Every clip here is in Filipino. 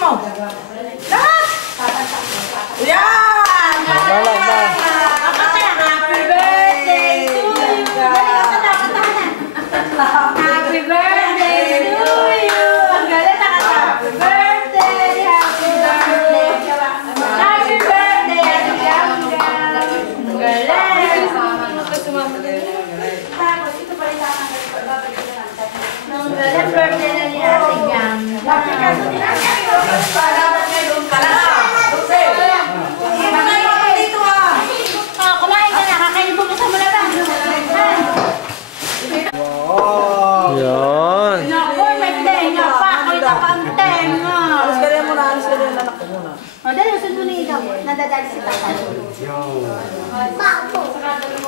mo. Lahat. Yan. Happy birthday to you. Happy birthday to you. Ang galing nakata. Happy birthday. Happy birthday. Happy birthday. Ang galing. Tapos ito pa rin ang galing birthday na ni Ate Gam. Happy birthday. Kumain ka na. Kakainin po sa mula ba? Yan. Naku, may tenga pa. Kita pa ang tenga. Alas ka rin muna, alas ka rin anak ko muna. O, dali, usod mo na ikaw. Nadadali si tatay.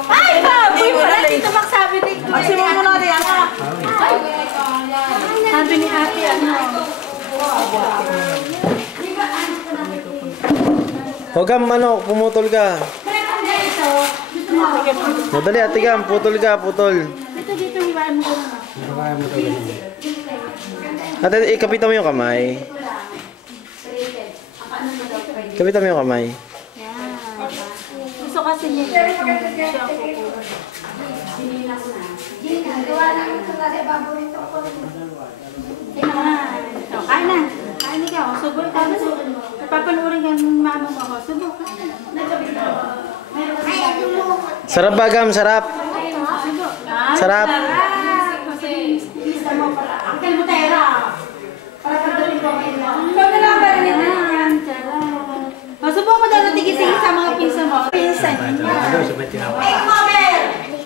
Ay, baboy! Wala dito magsabi dito. Maximum mo na rin, anak. Sabi ni ate, ano? Huwag kang pumutol ka. Madali, Ate Gam, putol ka, putol. Dito, hiwaan mo ko na. Ate, ikapitan mo yung kamay. Kapitan mo yung kamay. Yan. Gusto kasi niya siya ako po. Kain na. Kain ikaw. Subok ka na. Napapanurin ka ng mama mo ako. Subok ka. Sarap ba, Gam? Sarap. Sarap. Uncle Butera. Para pagdating ko kayo. Ikaw na lang ba rin ito? Subok mo daw na tigil-tigil sa mga pinsa mo. Pinsan niya. Ay, Mabel!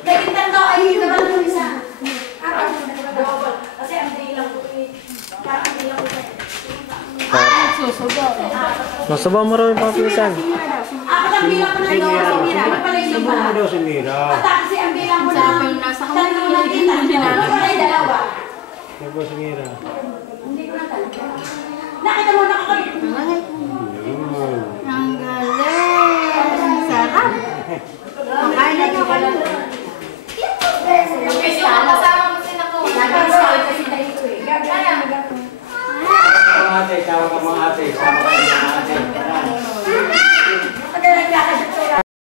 Nagintan daw ay hindi naman ng isa. Kasi ang dilang ko eh. Parang ang dilang ko eh. Susubo. Nasubaw mo raw yung papisan. Ako ang bilang ko na daw si Mira. Ano pala yung iba? Ano daw si Mira? At kasi ang bilang ko na nasa kanila. Ano pala yung dalawa? Ano daw si Mira? Hindi ko na talaga. Nakita mo nakakalimutan. Ang galing. Sarap. Kain na niyo kayo. Kasama mo sila ko. Mga ate, tawag ka mga ate. Sama kayo.